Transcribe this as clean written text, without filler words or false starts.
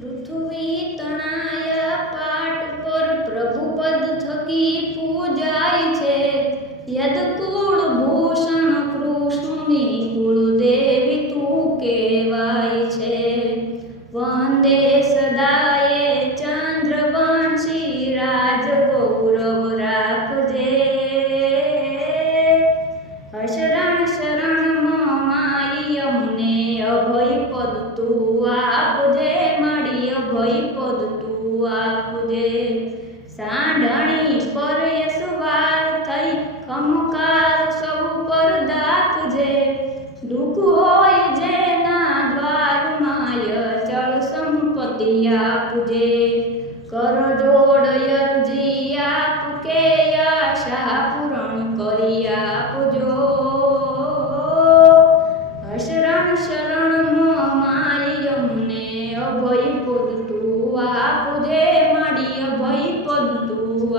પૃથ્વી તણાયા પાટ પર પ્રભુપદ થકી પૂજાય છે. યદકુળ ભૂષણ કૃષ્ણની કુળદેવી તું કહેવાય છે. વંદે સદાયે ચંદ્રવંશી રાજ ગૌરવ રાખજે. શરણ શરણમાં મારી અમને અભય પદ તું આપજે. મારી અભય પદ તું આપજે. સાંઢણી પર યશવાર થઈ ખમકાર સૌ પર દાખજે. દુઃખ હોય જેના દ્વારમાં અચળ સંપત્તિ આપજે. કરજોડ અરજી આપ કે આશા પૂરણ કરી આપજો. શરણ શરણમાં મારી અમને અભય પદ તું આપજે. મારી અભય પદ તું